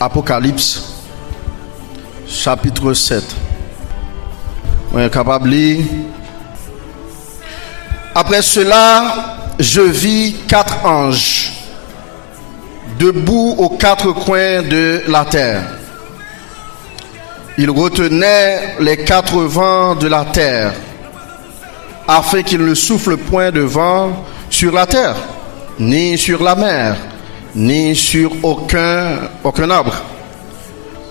Apocalypse, chapitre 7. On est capable de lire. Après cela, je vis 4 anges debout aux 4 coins de la terre. Ils retenaient les 4 vents de la terre, afin qu'il ne souffle point de vent sur la terre, ni sur la mer, ni sur aucun arbre.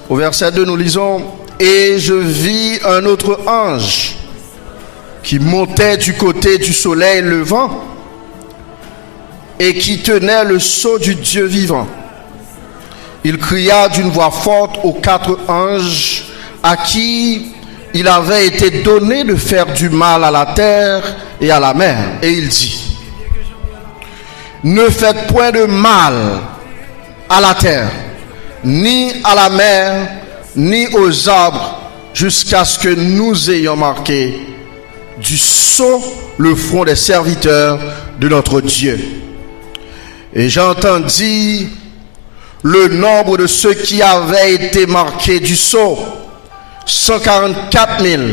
Au verset 2, nous lisons: et je vis un autre ange qui montait du côté du soleil levant et qui tenait le sceau du Dieu vivant. Il cria d'une voix forte aux 4 anges à qui il avait été donné de faire du mal à la terre et à la mer. Et il dit: ne faites point de mal à la terre, ni à la mer, ni aux arbres, jusqu'à ce que nous ayons marqué du sceau le front des serviteurs de notre Dieu. Et j'entendis le nombre de ceux qui avaient été marqués du sceau: 144 000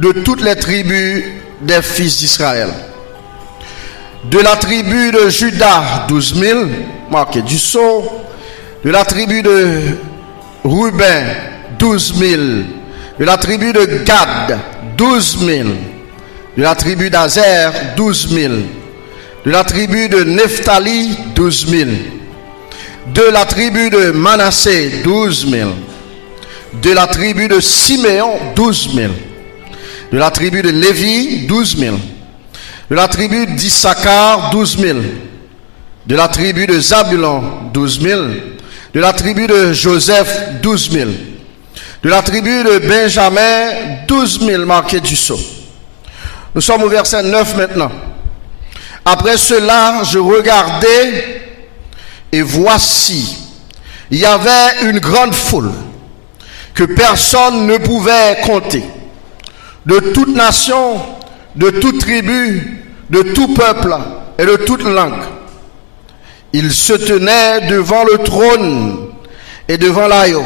de toutes les tribus des fils d'Israël. De la tribu de Juda, 12 000 marqués du sceau. De la tribu de Ruben, 12 000. De la tribu de Gad, 12 000. De la tribu d'Azer, 12 000. De la tribu de Nephtali, 12 000. De la tribu de Manassé, 12 000. De la tribu de Siméon, 12 000. De la tribu de Lévi, 12 000. De la tribu d'Issachar, 12 000. De la tribu de Zabulon, 12 000. De la tribu de Joseph, 12 000. De la tribu de Benjamin, 12 000 marqués du sceau. Nous sommes au verset 9 maintenant. Après cela, je regardais et voici, il y avait une grande foule que personne ne pouvait compter, de toute nation, de toute tribu, de tout peuple et de toute langue. Ils se tenaient devant le trône et devant l'agneau,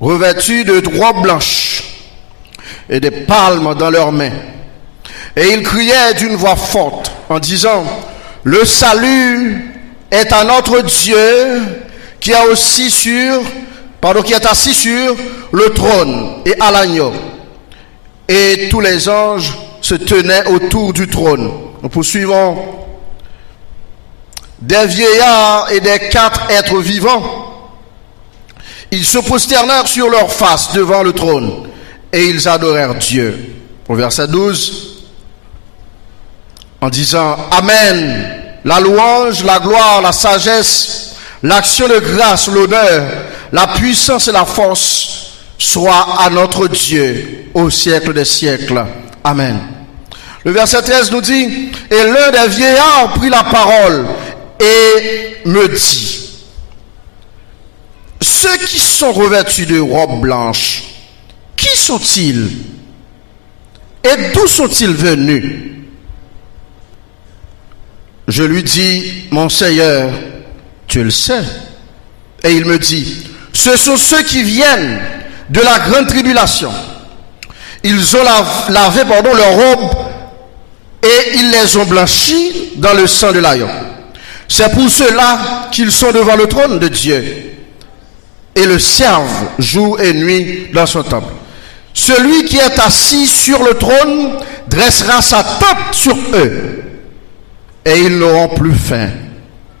revêtus de robes blanches et des palmes dans leurs mains. Et ils criaient d'une voix forte en disant: le salut est à notre Dieu qui est assis sur le trône et à l'agneau. Et tous les anges se tenaient autour du trône. Nous poursuivons. Des vieillards et des 4 êtres vivants, ils se prosternèrent sur leur face devant le trône et ils adorèrent Dieu. Au verset 12, en disant: amen, la louange, la gloire, la sagesse, l'action de grâce, l'honneur, la puissance et la force soit à notre Dieu au siècle des siècles. Amen. Le verset 13 nous dit: et l'un des vieillards prit la parole et me dit: ceux qui sont revêtus de robes blanches, qui sont-ils et d'où sont-ils venus? Je lui dis: mon Seigneur, tu le sais. Et il me dit: ce sont ceux qui viennent de la grande tribulation. Ils ont lavé leurs robes et ils les ont blanchis dans le sang de l'agneau. C'est pour cela qu'ils sont devant le trône de Dieu et le servent jour et nuit dans son temple. Celui qui est assis sur le trône dressera sa tente sur eux et ils n'auront plus faim,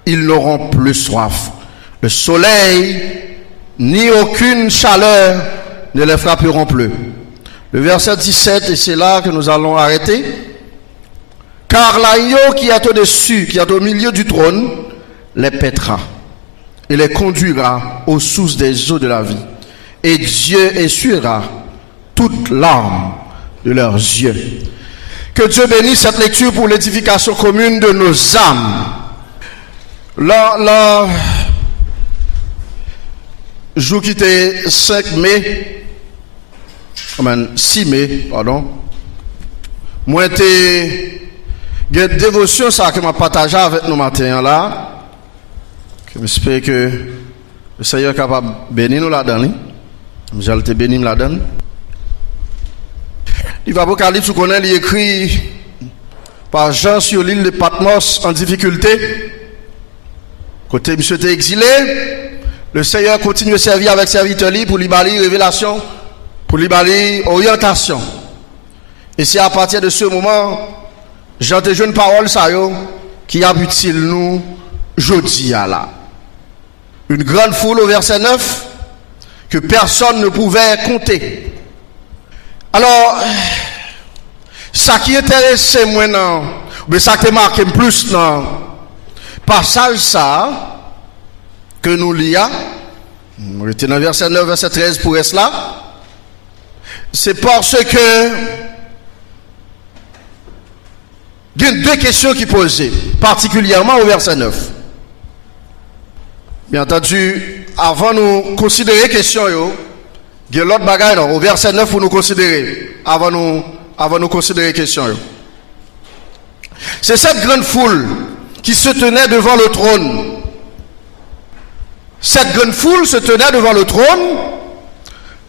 ils n'auront plus soif. Le soleil ni aucune chaleur ne les frapperont plus. Le verset 17, et c'est là que nous allons arrêter. Car l'agneau qui est au-dessus, qui est au milieu du trône, les paîtra et les conduira aux sources des eaux de la vie. Et Dieu essuiera toute larme de leurs yeux. Que Dieu bénisse cette lecture pour l'édification commune de nos âmes. Le jour qui était 6 mai, moi j'étais une dévotion ça que m'a partagé avec nous matin là. J'espère que le Seigneur est capable de bénir nous là-dedans. J'allais te bénir là-dedans. Livre Apocalypse, vous connaissez, il écrit par Jean sur l'île de Patmos en difficulté. Côté monsieur était exilé, le Seigneur continue à servir avec serviteur pour lui balayer révélation, pour lui balayer orientation. Et c'est à partir de ce moment, j'entends une parole ça qui a utile nous jeudi à là. Une grande foule au verset 9 que personne ne pouvait compter. Alors, ça qui intéresse moi non, mais ça qui marque plus dans passage ça que nous lisons, on était dans verset 9, verset 13 pour cela, c'est parce que il y a deux questions qui posent, particulièrement au verset 9. Bien entendu, avant de nous considérer la question, il y a l'autre bagaille au verset 9 pour nous considérer, avant de nous considérer la question. C'est cette grande foule qui se tenait devant le trône. Cette grande foule se tenait devant le trône,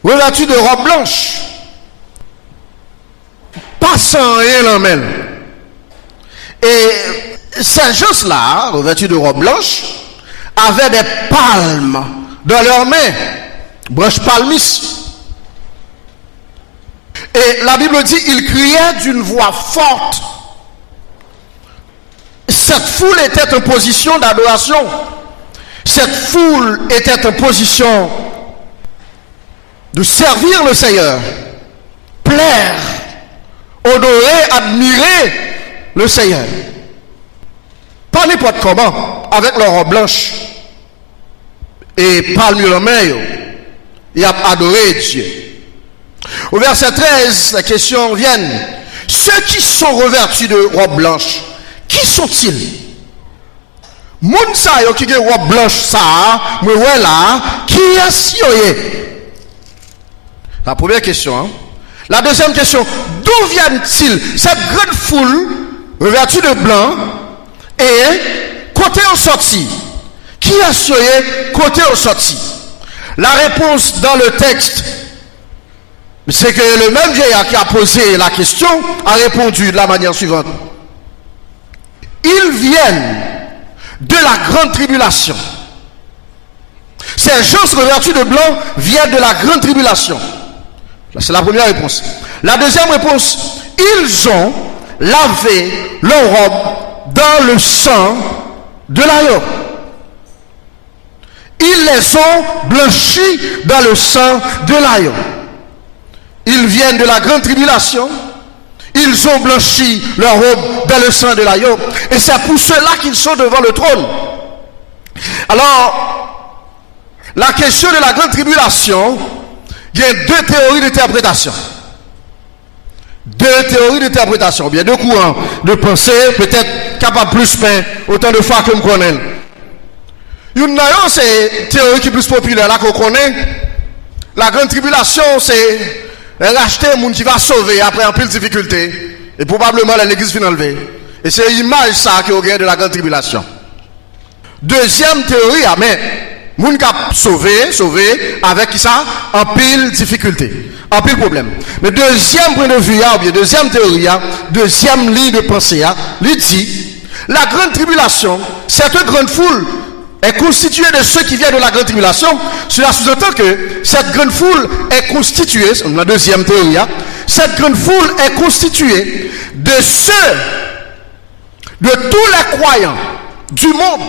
revêtue de robes blanches, pas sans rien en main. Et ces gens-là, revêtus de robes blanches, avaient des palmes dans leurs mains, branches palmistes. Et la Bible dit, ils criaient d'une voix forte. Cette foule était en position d'adoration. Cette foule était en position de servir le Seigneur, plaire, honorer, admirer le Seigneur. Pas n'importe comment, avec leur robe blanche et palme dans la main, et a adoré Dieu. Au verset 13, la question vient. Ceux qui sont revêtus de robes blanches, qui sont-ils? Moun sa yo qui gen robe blanche ça, moi ouais là, qui est-ce? La première question. Hein? La deuxième question, d'où viennent-ils? Cette grande foule revêtue de blanc et côté au sorti. Qui est-ce côté au sorti? La réponse dans le texte, c'est que le même vieillard qui a posé la question a répondu de la manière suivante. Ils viennent de la grande tribulation. Ces gens revêtus de blanc viennent de la grande tribulation. C'est la première réponse. La deuxième réponse, ils ont lavé leur robe dans le sang de l'agneau. Ils les ont blanchis dans le sang de l'agneau. Ils viennent de la grande tribulation. Ils ont blanchi leur robe dans le sang de l'agneau. Et c'est pour cela qu'ils sont devant le trône. Alors, la question de la grande tribulation, il y a deux théories d'interprétation. Deux théories d'interprétation. Bien deux courants de pensée, peut-être capable plus, mais autant de fois que nous connaissons. Une c'est une théorie qui est plus populaire, là qu'on connaît. La grande tribulation, c'est racheter un monde qui va sauver après un peu de difficulté. Et probablement l'église finit enlevée. Et c'est l'image ça qui est au de la grande tribulation. Deuxième théorie, mais monde qui a sauvé avec ça, en pile difficulté, en pile problème. Mais deuxième point de vue, ou bien deuxième théorie, deuxième ligne de pensée, il dit, la grande tribulation, cette grande foule est constituée de ceux qui viennent de la grande tribulation. Cela sous-entend que cette grande foule est constituée, c'est la deuxième théorie, cette grande foule est constituée de ceux, de tous les croyants du monde.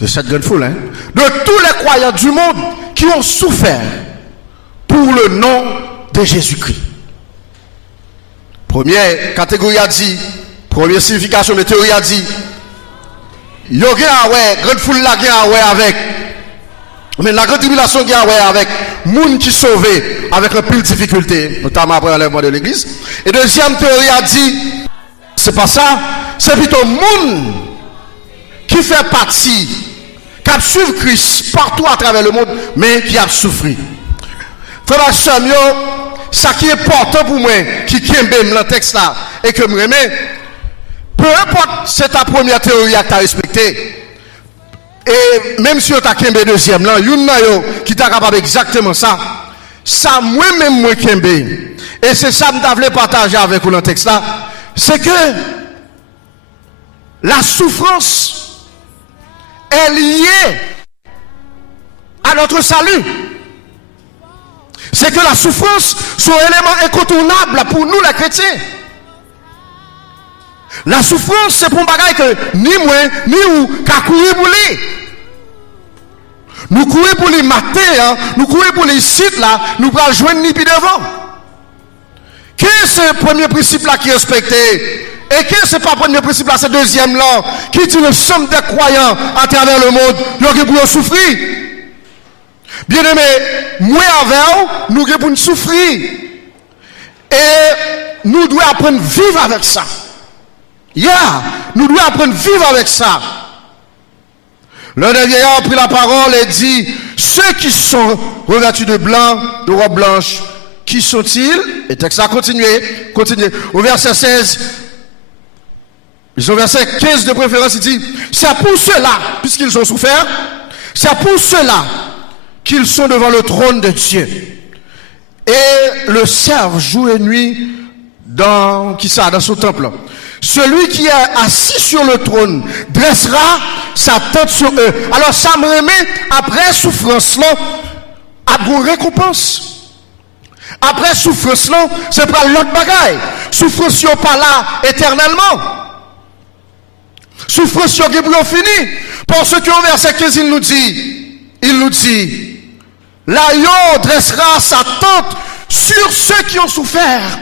C'est cette grande foule, de tous les croyants du monde qui ont souffert pour le nom de Jésus-Christ. Première catégorie a dit, première signification de théorie a dit, il y a une grande foule là avec, mais la grande tribulation qui a avec monde qui sauvé avec un pile de difficulté, notamment après l'enlèvement de l'église. Et deuxième théorie a dit, c'est pas ça, c'est plutôt monde qui fait partie, qui a suivi Christ partout à travers le monde, mais qui a souffert. Frère Samuel, ça qui est important pour moi, qui aime le texte là, et que me remet, peu importe c'est ta première théorie que tu as respectée, Et même si on t'a kembe deuxième là, yon nan yo qui t'a capable exactement ça. Ça moi-même moi kembe. Et c'est ça que je voulais partager avec vous dans le texte là, c'est que la souffrance est liée à notre salut. C'est que la souffrance est un élément incontournable pour nous les chrétiens. La souffrance c'est pour un bagage que ni moi ni ou qu'à courir pour lui. Nous courons pour les mater, hein? Nous courons pour les sites là, nous pourrons joindre ni puis devant. Qu'est-ce que le premier principe là qui est respecté? Et qu'est-ce que c'est pas le premier principe là, c'est le deuxième là, qui dit le somme des croyants à travers le monde, nous avons pour souffrir. Bien aimé, moi avec nous avons pour souffrir. Et nous devons apprendre à vivre avec ça. Nous devons apprendre à vivre avec ça. L'un des vieillards a pris la parole et dit, ceux qui sont revêtus de blanc, de robe blanche, qui sont-ils? Et texte a continué. Au verset 16, ils ont verset 15 de préférence, il dit, c'est pour cela, puisqu'ils ont souffert, c'est pour cela qu'ils sont devant le trône de Dieu. Et le servent jour et nuit dans son temple. Celui qui est assis sur le trône dressera sa tête sur eux. Alors ça me remet après souffrance là à une récompense. Après souffrance là, c'est pas l'autre bagaille. Souffrance n'est pas là éternellement. Souffrance n'est pas fini. Parce qu'au verset 15 il nous dit, l'agneau dressera sa tente sur ceux qui ont souffert.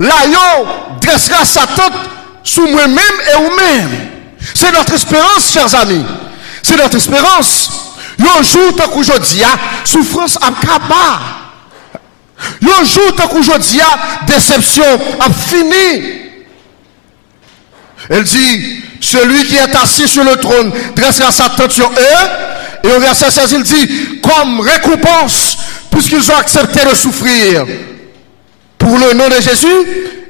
L'agneau dressera sa tête sur moi-même et vous-même. C'est notre espérance, chers amis. C'est notre espérance. Un jour, tant qu'aujourd'hui, souffrance a cabas. Un jour, tant qu'aujourd'hui, déception a fini. Elle dit, celui qui est assis sur le trône dressera sa tête sur eux. Et au verset 16, il dit, comme récompense, puisqu'ils ont accepté de souffrir pour le nom de Jésus,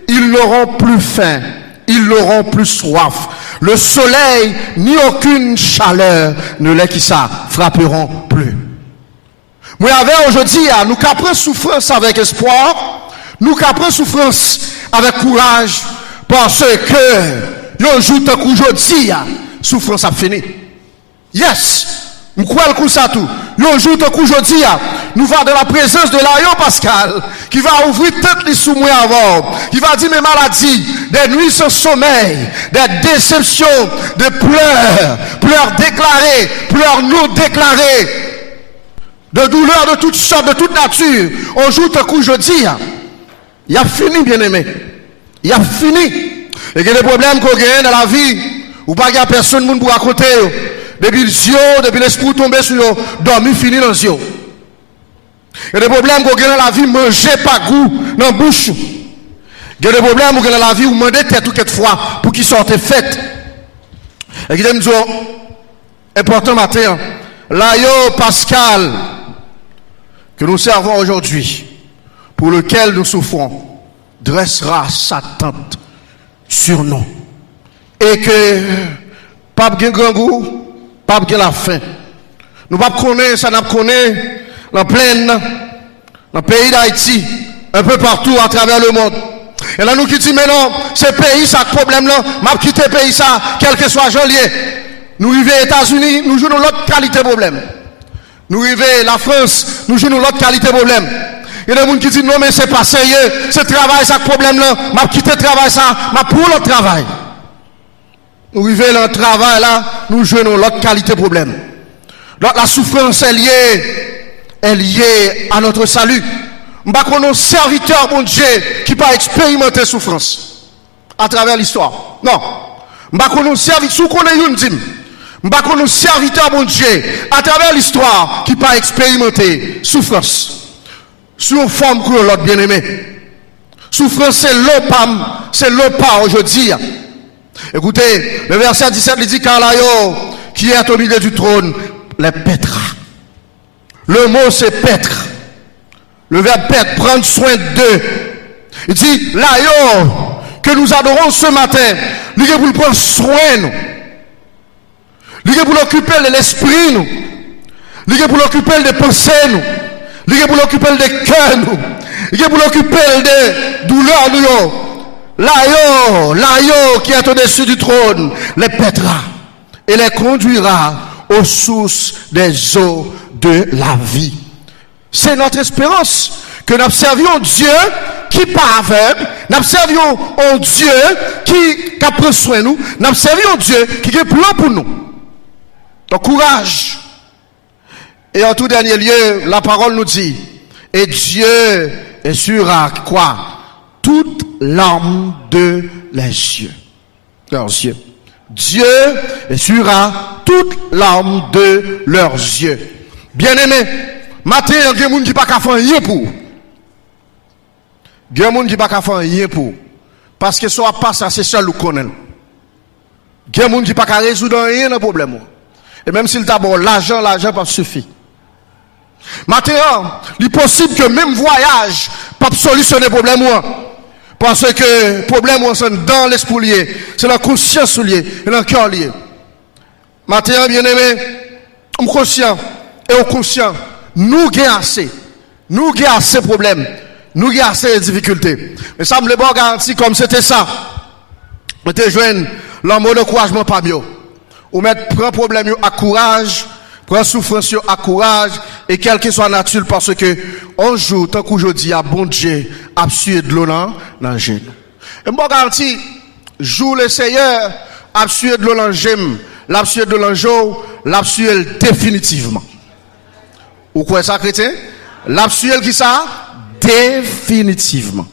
ils n'auront plus faim, ils n'auront plus soif. Le soleil ni aucune chaleur ne les qui ça frapperont plus. Moi avec aujourd'hui, nous capons souffrance avec espoir, nous capons souffrance avec courage, parce que un jour tant qu'aujourd'hui, souffrance a fini. Yes. Nous croyons que ça tout. Un jour tant qu'aujourd'hui, nous va dans la présence de l'agneau Pascal, qui va ouvrir toutes les sous-moi avant, qui va dire mes maladies, des nuits sans sommeil, des déceptions, des pleurs déclarés, pleurs non déclarés, de douleurs de toutes sortes, de toute nature. Un jour tant qu'aujourd'hui, il a fini, bien aimé. Il a fini. Et il y a des problèmes qu'on gagne dans la vie, ou pas qu'il y a personne pour raconter. Depuis les yeux, depuis l'esprit tombé sur eux, dormi fini dans les yeux. Il y a des problèmes qu'on gagne dans la vie, manger pas goût dans la bouche. Il y a des problèmes qu'on gagne dans la vie, ou demander tête ou quelquefois pour qu'ils sortent fête. Et qui me dit, important matin, l'agneau Pascal, que nous servons aujourd'hui, pour lequel nous souffrons, dressera sa tente sur nous. Et que, pas de grand goût, pas de la faim. Nous ne connaissons pas ça, nous connaissons la plaine, dans le pays d'Haïti, un peu partout à travers le monde. Et là, nous qui disons, mais non, ce pays, ça problème là, m'a quitté le pays, ça, quel que soit janvier. Nous arrivons aux États-Unis, nous jouons l'autre qualité de problème. Nous arrivons la France, nous jouons l'autre qualité de problème. Il y a des gens qui disent, non, mais c'est pas sérieux, ce travail, ça, problème là, m'a quitté le travail, ça, m'a pour l'autre travail. Nous arrivons dans le travail là, nous jouons l'autre qualité de problème. Donc la souffrance est liée à notre salut. Nous ne sommes pas serviteurs de Dieu qui pas expérimenter la souffrance à travers l'histoire. Non. Nous ne sommes pas serviteurs de Dieu à travers l'histoire qui pas expérimenter la souffrance. Sous une forme que l'autre bien-aimé. Souffrance, c'est l'opa aujourd'hui. Écoutez, le verset 17 il dit, car l'agneau qui est au milieu du trône les pètera. Le mot c'est paître. Le verbe paître, prendre soin d'eux. Il dit, l'agneau que nous adorons ce matin, lui pour prendre soin de nous. Il est pour l'occuper de l'esprit nous. Il est pour l'occuper des pensées nous. Il est pour l'occuper des cœurs nous. Il est pour l'occuper des douleurs nous. L'aïe qui est au-dessus du trône les pètera et les conduira aux sources des eaux de la vie. C'est notre espérance que nous observions Dieu qui pas aveugle, nous observions un Dieu qui prend soin de nous, nous observions Dieu qui est plan pour nous. Donc courage. Et en tout dernier lieu, la parole nous dit, et Dieu essuiera quoi? Toute larme de leurs yeux. Dieu essuiera toute larme de leurs yeux. Bien-aimés, matin, il y a des gens qui ne peuvent pas faire rien pour. Il y a des gens qui ne peuvent pas faire rien pour. Parce que ça passe à c'est seul ou connaît. Il y a des gens qui ne peuvent pas résoudre rien de problème. Et même s'il t'a bon l'argent pas suffit. Maintenant, il est possible que même voyage pas solutionner le problème. Parce que le problème c'est dans l'esprit lié, c'est la conscience liée, et dans le cœur lié. Maintenant, bien aimé, on est conscient et on conscient, nous gagnons assez. Nous gagnons assez de problèmes. Nous gagnons assez de difficultés. Mais ça me le bon garanti comme c'était ça. On te joindre l'amour de couragement pas mieux. Ou mettre prend problème à courage, prend souffrance à courage et quelle que soit la nature parce que on joue tant qu'aujourd'hui à bon Dieu a sué de l'eau dans le genou. Et bon garanti joue le Seigneur a sué de l'eau dans le genou, l'a sué de l'angeau, l'a sué définitivement. Ou quoi ça chrétien? L'a sué qui ça? Définitivement.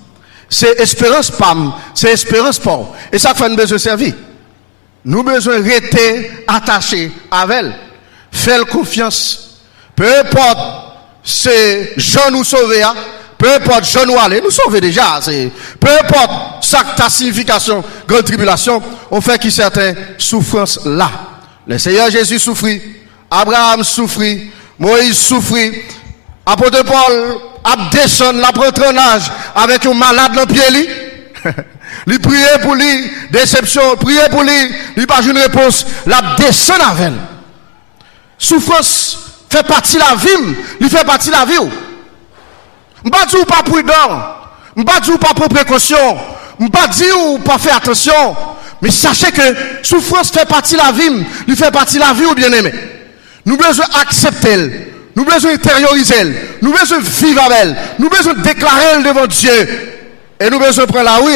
C'est espérance pam, c'est espérance pour. Et ça fait une besoin de servir. Nous besoin rester attachés avec elle. Faire confiance. Peu importe c'est Jean nous sauver, peu importe Jean nous aller, nous sauver déjà. Peu importe sa signification, grande tribulation, on fait qui certaines souffrances là. Le Seigneur Jésus souffrit, Abraham souffrit, Moïse souffrit, apôtre Paul a descendu la prenage avec un malade dans le pied. Il priait pour lui, déception, priait pour lui, il pas une réponse, la descend avec elle. Souffrance fait partie de la vie, il fait partie de la vie. Je ne dis pas prudent, je ne dis pas pour précaution, je ne dis pas faire attention, mais sachez que souffrance fait partie de la vie, il fait partie de la vie, bien aimé. Nous devons accepter elle, nous devons intérioriser elle, nous devons vivre avec elle, nous devons déclarer elle devant Dieu, et nous devons prendre la rue.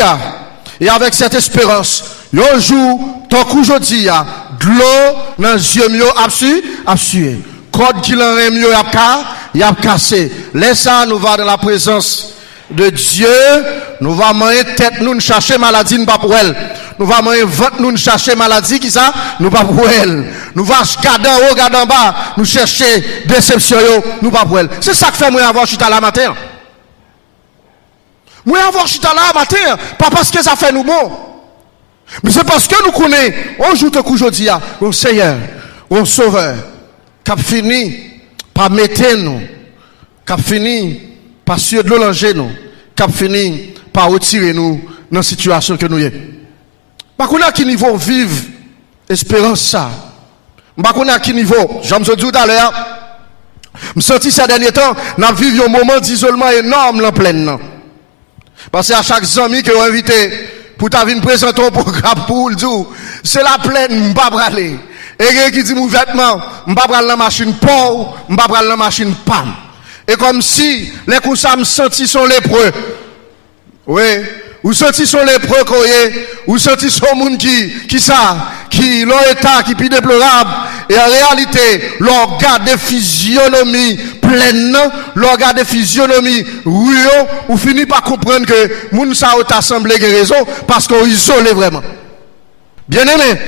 Et avec cette espérance, un jour, tant qu'aujourd'hui, de l'eau dans les yeux mieux a sué. Code qui l'en est mieux a cassé. Laisse ça, nous va dans la présence de Dieu. Nous va manger tête, nous chercher maladie, nous pas pour elle. Nous va manger ventre, nous chercher maladie, qui ça? Nous pas pour elle. Nous va garder en haut, regarder en bas, nous chercher déception, nous pas pour elle. C'est ça que fait moi avoir chita la matin. Moi, avoir chita là matin, pas parce que ça fait nous bon. Mais c'est parce que nous connaissons, on joue tout aujourd'hui, au Seigneur, au Sauveur, qui a fini par mettre nous, qui a fini par suer de l'eau nous, qui a fini par retirer nous dans la situation que nous sommes. Par contre, à quel niveau vivre espérance ça? Par contre, à quel niveau, j'en me dis tout à l'heure, je me sens ces derniers temps, nous vivons un moment d'isolement énorme en pleine. Parce que à chaque ami que vous invitez pour venir présenter un programme pour le dire, c'est la plaine, m'pas braler. Et qui dit mon vêtement, m'pas braler la machine pauvre, m'pas braler la machine pam. Et comme si les coups me senti sont lépreux. Oui, ou senti sont lépreux ou senti sont monde qui l'ont état qui plus déplorable et en réalité l'organe de physionomie pleine, l'organe de physionomie ruyo ou finit par comprendre que moun sa ou assemblé que raison parce qu'on isole vraiment. Bien aimé,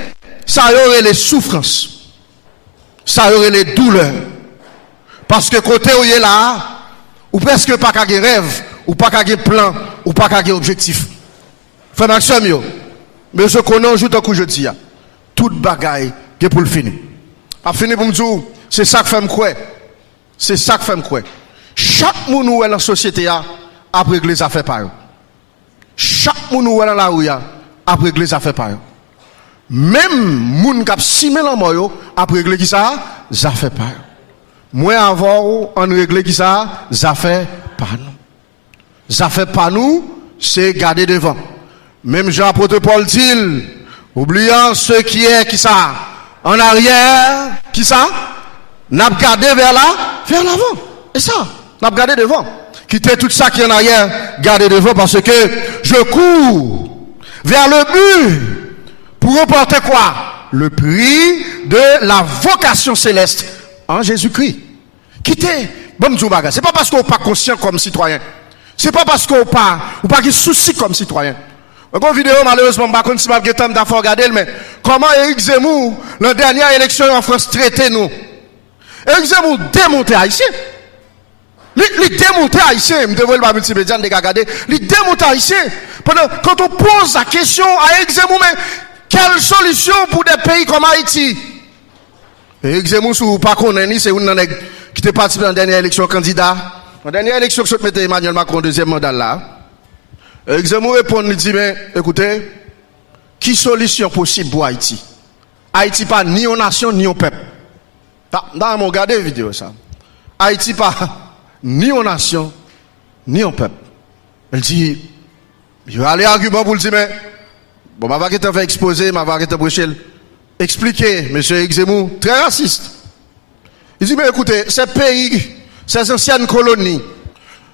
ça y aurait les souffrances. Ça y aurait les douleurs. Parce que côté où il est là, ou presque pas qu'à rêve, ou pas qu'à plan, ou pas qu'à objectif. Frère Maxime, mais ce qu'on a aujourd'hui, tant que je dis, toute bagaille est pour le finir. A fini pour me dire, c'est ça que fait me croire. C'est ça que fait me croire. Chaque monde dans la société a réglé les affaires par eux. Chaque monde dans la rue a réglé les affaires par eux. même moun k'ap simé la moyo après régler qui ça fait pas. Moi avant on régler qui ça fait pas nous. Ça fait pas nous, c'est garder devant. Même Jean apôtre Paul dit, oubliant ce qui est qui ça en arrière, qui ça n'a gardé vers l'avant. Et ça, n'a gardé devant. Quitter tout ça qui est en arrière, garder devant parce que je cours vers le but pour remporter quoi? Le prix de la vocation céleste en Jésus-Christ. Quitter, bon Zoubaga, c'est pas parce qu'on n'est pas conscient comme citoyen. C'est pas parce qu'on pas de souci comme citoyen. Une vidéo, malheureusement, je ne sais pas si je vais regarder, mais comment Éric Zemmour, la dernière élection en France, traitait nous. Éric Zemmour démontait Haïtien. Il démontait Haïtien, je devrais le multimédia de regarder. Il démontait Haïtien. Quand on pose la question à Éric Zemmour, mais quelle solution pour des pays comme Haïti? Éric Zemmour, si vous ne connaissez pas, c'est un qui était participé dans la dernière élection candidat. Dans la dernière élection que je mettais Emmanuel Macron, deuxième mandat là. Éric Zemmour répond, il dit, mais écoutez, qui solution possible pour Haïti? Haïti pas ni une nation, ni un peuple. Dans mon regardé la vidéo ça. Haïti pas ni une nation, ni un peuple. Elle dit, il va aller argument pour le dire, mais bon, ma va fait exposer, ma va prêcher, expliquer, monsieur Éric Zemmour, très raciste. Il dit, mais écoutez, ces pays, ces anciennes colonies,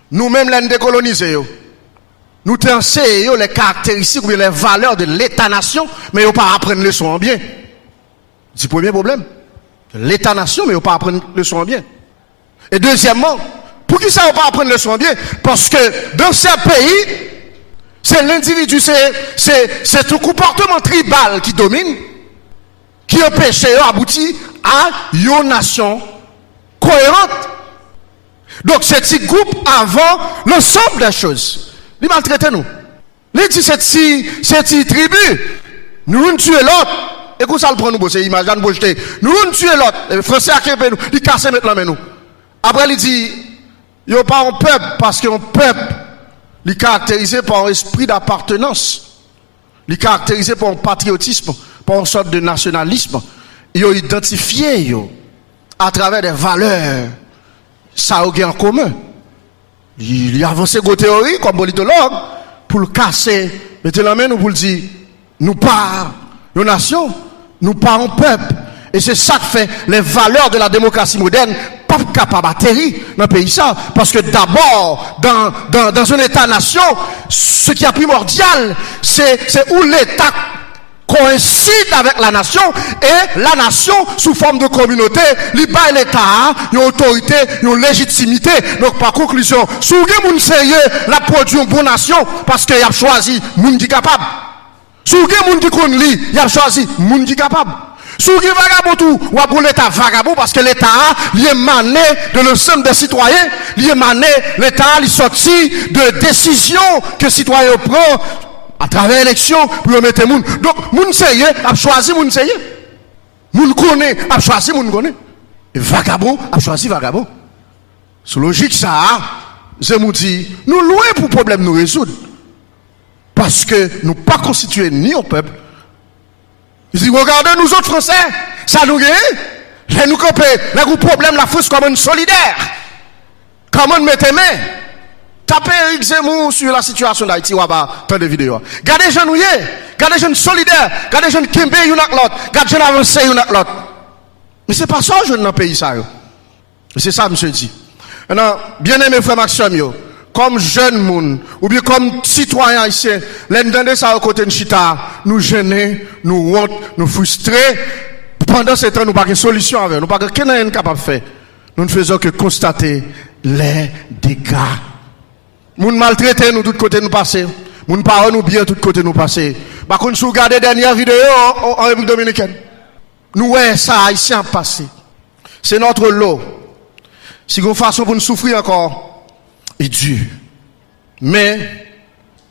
nous-mêmes, les décolonisés, nous t'enseignons les caractéristiques ou les valeurs de l'État-nation, mais ils pas apprendre le son en bien. C'est le premier problème. L'État-nation, mais ils pas apprendre le son en bien. Et deuxièmement, pour qui ça, ils pas apprendre le son en bien? Parce que dans ces pays, c'est l'individu, c'est tout comportement tribal qui domine, qui empêche d'aboutir à une nation cohérente. Donc, c'est petit groupe avant l'ensemble des choses. Il maltraite nous. Il dit cette tribu, nous tuons l'autre. Et qu'on ça le prend nous, c'est image, nous tuons l'autre. Les Français a créé nous, ils cassent maintenant nous. Après, il dit, il n'y a pas un peuple, parce qu'un peuple, il est caractérisé par un esprit d'appartenance. Il est caractérisé par un patriotisme, par une sorte de nationalisme. Il est identifié à travers des valeurs. Ça a en commun. Il a avancé une théorie comme politologue pour le casser. Mettez la main, nous pour le dire, nous pas une nation, nous pas un peuple. Et c'est ça que fait les valeurs de la démocratie moderne, pas capable d'atterrir dans le pays ça. Parce que d'abord, dans un État-nation, ce qui est primordial, c'est où l'État coïncide avec la nation et la nation sous forme de communauté, l'État et l'État, une autorité, une légitimité. Donc par conclusion, si vous avez un sérieux, la produit une bonne nation parce qu'il a choisi moun qui capable. Si vous avez un qui connaît, il a choisi moun qui capable. Si vous avez vagabond tout, ou pour l'État vagabond parce que l'État il est mané de l'ensemble des citoyens, il est mané l'État il sorti de décisions que les citoyens prennent à travers l'élection pour mettre moun. Donc, moun sérieux a choisi moun sérieux. Moun connaît a choisi moun connaît. Et vagabond a choisi vagabond. C'est logique ça. Je me dis, nous loin pour problème nous résoudre. Parce que nous pas constitués ni au peuple. Ils disent, regardez nous autres Français, ça nous gagne. Les nous camper, les problèmes la France comme un solidaire. Comment mettre main? Tapez Éric Zemmour sur la situation d'Haïti, ou pas, tant de vidéos. Gardez les gens nouillés, gardez les gens solidaires, gardez les gens qui aiment une avec l'autre, gardez les gens avancés une avec l'autre. Mais c'est pas ça, je dans le pays, ça. C'est ça, monsieur dit. Maintenant, bien aimé frère Maxime, comme jeune monde, ou bien comme citoyen haïtien, l'entendez ça au côté de Chita, nous gêner, nous honte, nous frustrer. Pendant ce temps, nous n'avons pas de solution avec, nous n'avons pas de capable de faire. Nous ne faisons que constater les dégâts. Moun maltraité nous tout côté nous passer. Moun parole nous bien tout côté nous passer. Par contre, si vous regardez dernière vidéo en République Dominicaine, nous ouais ça haïtien passé. C'est notre lot. Si vous façon pour nous souffrir encore, est dur. Mais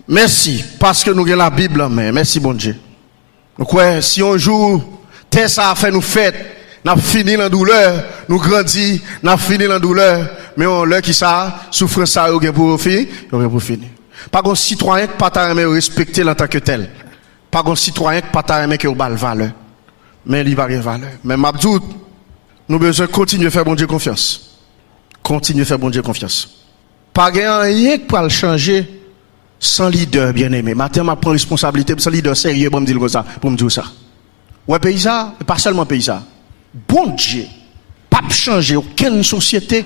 merci parce que nous avons la Bible, mais merci bon Dieu. Donc ouais, si un jour terre ça a fait nous fête, n'a fini la douleur, nous grandit, n'a fini la douleur, mais on leur qui ça, souffrance ça, on pour finir, on pour finir. Par contre, citoyen, pas ta respecter en tant que tel. Pas un citoyen qui pas ta qui au bal valeur. Mais il va pas valeur. Mais m'abdou, nous besoin continuer à faire bon Dieu confiance. Continuer à faire bon Dieu confiance. Pas rien qui peut le changer sans leader bien-aimé. Maintenant, je prends responsabilité sans leader sérieux pour me dire ça, pour me dire ça. Ouais, pays ça, et pas seulement pays ça. Bon Dieu, pas changer aucune société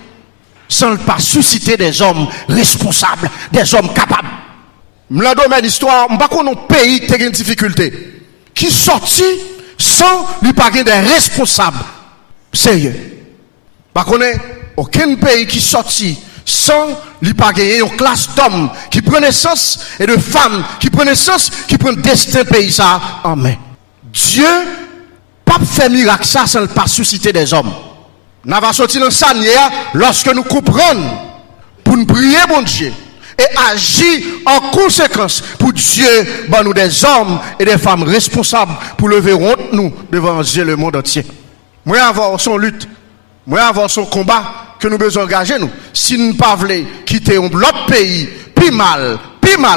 sans ne pas susciter des hommes responsables, des hommes capables. Dans le domaine de l'histoire, je ne sais pas un pays qui a une difficulté, qui sortit sans lui parler des responsables sérieux. Je ne sais aucun pays qui sortit sans lui parler une classe d'hommes qui prennent naissance et de femmes qui prennent naissance, qui prennent destin pays ça en main. Dieu pas fait miracle ça sans pas susciter des hommes. Nous allons sortir dans ça lorsque nous comprenons pour nous prier mon Dieu et agir en conséquence pour Dieu, ben nous des hommes et des femmes responsables pour lever honte nous devant Dieu le monde entier. Moi avoir son lutte, moi avoir son combat que nous devons engager nous. Si nous ne pas voulons quitter un autre pays, plus mal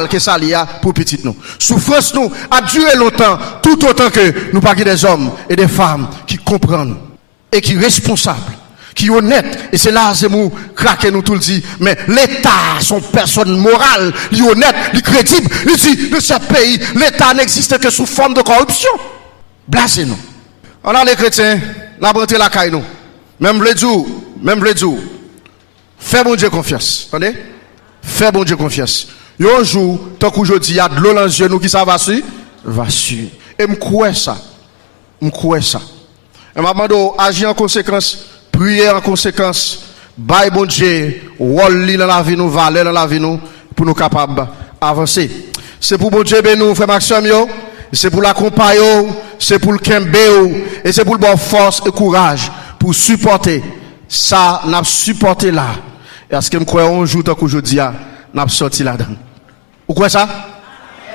que ça l'y a pour petit nous. Souffrance nous a duré longtemps, tout autant que nous parlons des hommes et des femmes qui comprennent et qui sont responsables, qui sont honnêtes. Et c'est là que nous craquons nous tout le dit. Mais l'État, son personne morale, il est honnête, il est crédible. Il dit, dans ce pays, l'État n'existe que sous forme de corruption. Blasez nous. On a les chrétiens, on a rentré la caille nous. Même le jour, fais bon Dieu confiance. Attendez? Fais bon Dieu confiance. Un jour, tant qu'aujourd'hui, il y a de l'eau dans les yeux, nous qui ça va suivre? Va suivre. Et je crois ça. Et je demande agir en conséquence, prier en conséquence, bail bon Dieu, rôle dans la vie nous, valeur dans la vie nous, pour nous capables d'avancer. C'est pour bon Dieu, nous, frère Maxime, c'est pour l'accompagner, c'est pour le kembe, et c'est pour le bon force et courage, pour supporter. Ça, n'a supporté là. Et à ce que je crois, un jour, tant qu'aujourd'hui, n'a sorti là-dedans. Vous croyez ça?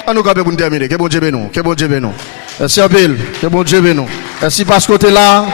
On nous va pour terminer. Que bon Dieu bénisse. Que bon Dieu bénisse. Merci à Bill. Que bon Dieu bénisse. Merci parce que tu es là.